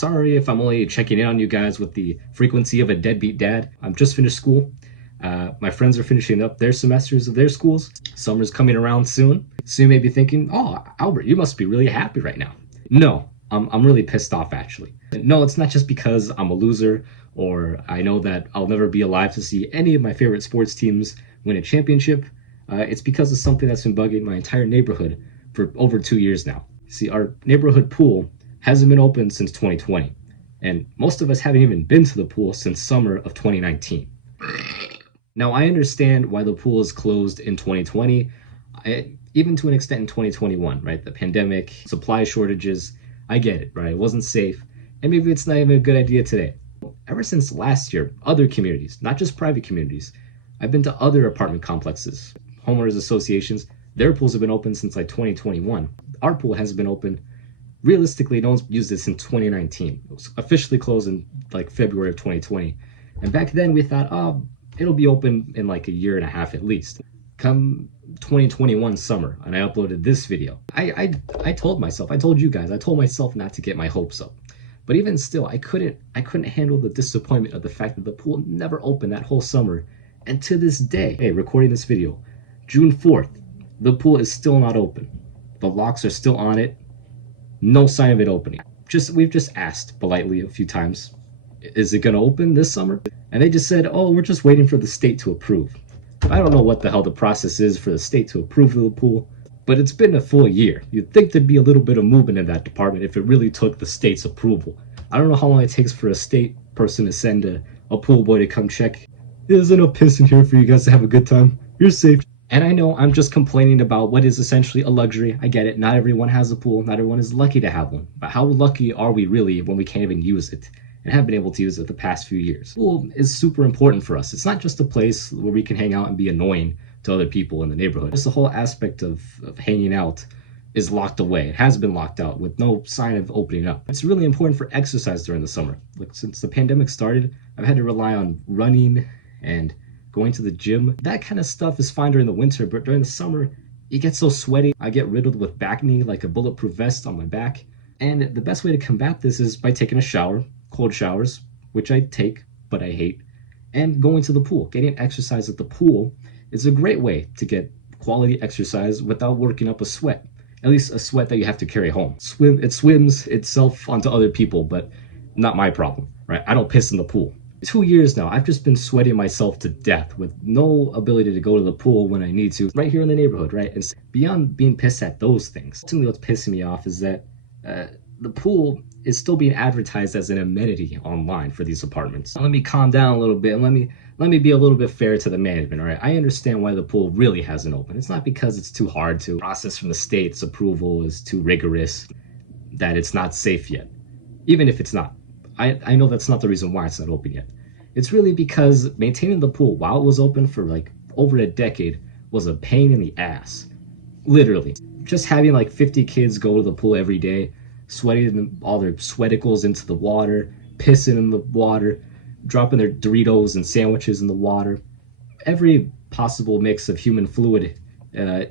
sorry if I'm only checking in on you guys with the frequency of a deadbeat dad. I'm just finished school. My friends are finishing up their semesters of their schools. Summer's coming around soon. So you may be thinking, oh, Albert, you must be really happy right now. No, I'm really pissed off actually. No, it's not just because I'm a loser or I know that I'll never be alive to see any of my favorite sports teams win a championship. It's because of something that's been bugging my entire neighborhood for over 2 years now. See, our neighborhood pool hasn't been open since 2020, and most of us haven't even been to the pool since summer of 2019. Now, I understand why the pool is closed in 2020, even to an extent in 2021, right? The pandemic, supply shortages, I get it, right? It wasn't safe, and maybe it's not even a good idea today. Ever since last year, other communities, not just private communities, I've been to other apartment complexes, homeowners associations, their pools have been open since like 2021. Our pool hasn't been open. Realistically, no one's used it since 2019. It was officially closed in like February of 2020. And back then we thought, oh, it'll be open in like a year and a half at least. Come 2021 summer, and I uploaded this video. I told myself, I told you guys, I told myself not to get my hopes up. But even still, I couldn't handle the disappointment of the fact that the pool never opened that whole summer. And to this day, hey, recording this video, June 4th, the pool is still not open. The locks are still on it. No sign of it opening. We've just asked politely a few times, is it gonna open this summer? And they just said, oh, we're just waiting for the state to approve. I don't know what the hell the process is for the state to approve the pool, but it's been a full year. You'd think there'd be a little bit of movement in that department if it really took the state's approval. I don't know how long it takes for a state person to send a pool boy to come check. There's enough piss in here for you guys to have a good time. You're safe. And I know I'm just complaining about what is essentially a luxury. I get it. Not everyone has a pool. Not everyone is lucky to have one. But how lucky are we really when we can't even use it and have been able to use it the past few years? Pool is super important for us. It's not just a place where we can hang out and be annoying to other people in the neighborhood. Just the whole aspect of hanging out is locked away. It has been locked out with no sign of opening up. It's really important for exercise during the summer. Like since the pandemic started, I've had to rely on running and going to the gym. That kind of stuff is fine during the winter, but during the summer, you get so sweaty. I get riddled with back knee like a bulletproof vest on my back. And the best way to combat this is by taking a shower, cold showers, which I take, but I hate, and going to the pool. Getting exercise at the pool is a great way to get quality exercise without working up a sweat. At least a sweat that you have to carry home. It swims itself onto other people, but not my problem, right? I don't piss in the pool. 2 years now, I've just been sweating myself to death with no ability to go to the pool when I need to, right here in the neighborhood, right? And beyond being pissed at those things, ultimately what's pissing me off is that the pool is still being advertised as an amenity online for these apartments. Now, let me calm down a little bit and let me be a little bit fair to the management, all right? I understand why the pool really hasn't opened. It's not because it's too hard to process from the state's approval is too rigorous, that it's not safe yet, even if it's not. I know that's not the reason why it's not open yet. It's really because maintaining the pool while it was open for like over a decade was a pain in the ass. Literally. Just having like 50 kids go to the pool every day, sweating all their sweaticles into the water, pissing in the water, dropping their Doritos and sandwiches in the water. Every possible mix of human fluid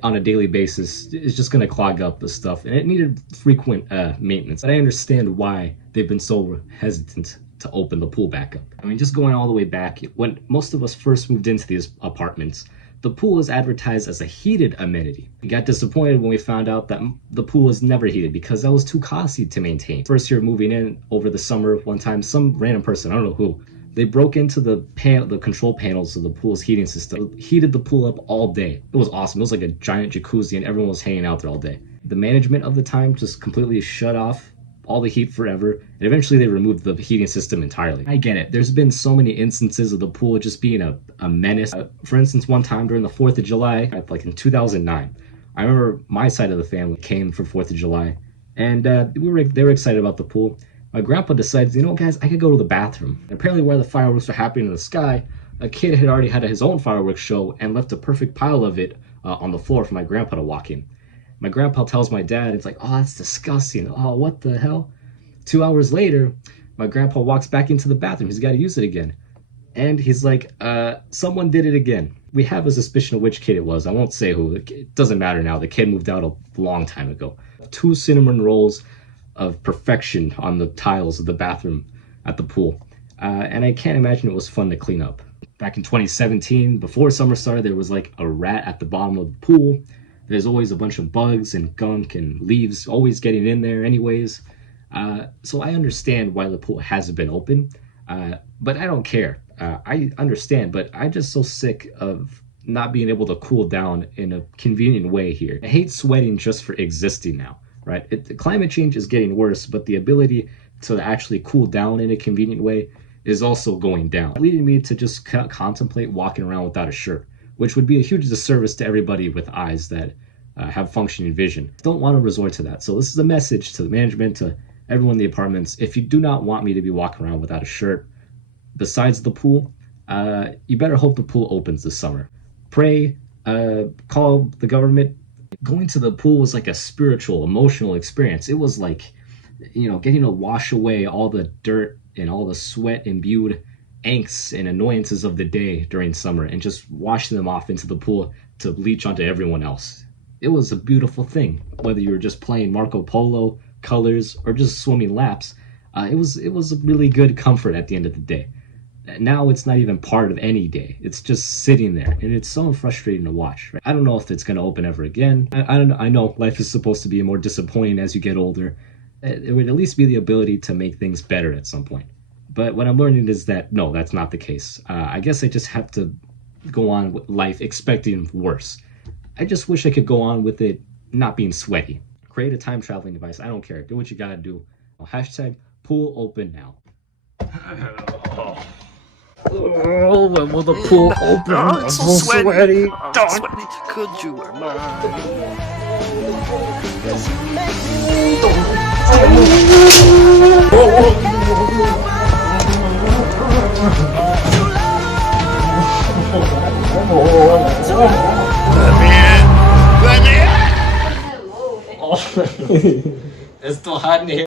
on a daily basis is just going to clog up the stuff, and it needed frequent maintenance. And I understand why they've been so hesitant to open the pool back up. I mean, just going all the way back, when most of us first moved into these apartments, the pool was advertised as a heated amenity. We got disappointed when we found out that the pool was never heated because that was too costly to maintain. First year moving in over the summer, one time, some random person, I don't know who, they broke into the control panels of the pool's heating system, heated the pool up all day. It was awesome. It was like a giant jacuzzi and everyone was hanging out there all day. The management of the time just completely shut off all the heat forever, and eventually they removed the heating system entirely. I get it. There's been so many instances of the pool just being a menace. For instance, one time during the 4th of July, like in 2009, I remember my side of the family came for 4th of July, and they were excited about the pool. My grandpa decided, you know, guys, I could go to the bathroom. And apparently while the fireworks were happening in the sky, a kid had already had his own fireworks show and left a perfect pile of it on the floor for my grandpa to walk in. My grandpa tells my dad, it's like, oh, that's disgusting. Oh, what the hell? 2 hours later, my grandpa walks back into the bathroom. He's got to use it again. And he's like, someone did it again. We have a suspicion of which kid it was. I won't say who. It doesn't matter now. The kid moved out a long time ago. 2 cinnamon rolls, of perfection on the tiles of the bathroom at the pool. And I can't imagine it was fun to clean up. Back in 2017, before summer started, there was like a rat at the bottom of the pool. There's always a bunch of bugs and gunk and leaves always getting in there anyways. So I understand why the pool hasn't been open, but I don't care. I understand, but I'm just so sick of not being able to cool down in a convenient way here. I hate sweating just for existing now, right? Climate change is getting worse, but the ability to actually cool down in a convenient way is also going down, leading me to just contemplate walking around without a shirt, which would be a huge disservice to everybody with eyes that have functioning vision. Don't want to resort to that. So this is a message to the management, to everyone in the apartments. If you do not want me to be walking around without a shirt besides the pool, you better hope the pool opens this summer. Pray, call the government. Going to the pool was like a spiritual, emotional experience. It was like, getting to wash away all the dirt and all the sweat imbued angst and annoyances of the day during summer and just washing them off into the pool to leach onto everyone else. It was a beautiful thing, whether you were just playing Marco Polo, colors, or just swimming laps. It was a really good comfort at the end of the day. Now it's not even part of any day. It's just sitting there, and it's so frustrating to watch. Right? I don't know if it's going to open ever again. I don't know. I know life is supposed to be more disappointing as you get older. It would at least be the ability to make things better at some point. But what I'm learning is that, no, that's not the case. I guess I just have to go on with life expecting worse. I just wish I could go on with it not being sweaty. Create a time traveling device. I don't care. Do what you gotta do. Hashtag pool open now. Oh, when will the pool open? Oh, it's so sweaty. Oh, sweaty. Could you wear mine? It's still hot in here.